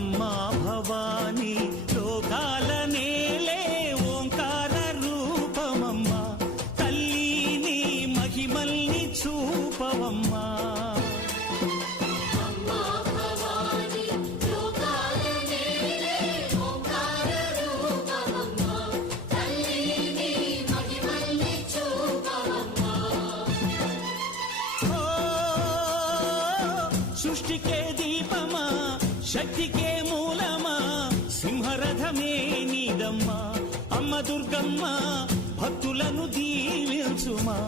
అమ్మా భవానీ లోకాల నేలే ఓంకార రూపమమ్మా తల్లి మహిమల్ని చూపవమ్మా సృష్టికే దీపమా శక్తికే మూలమా సింహరథమే నీదమ్మా అమ్మ దుర్గమ్మ భక్తులను దీవించుమా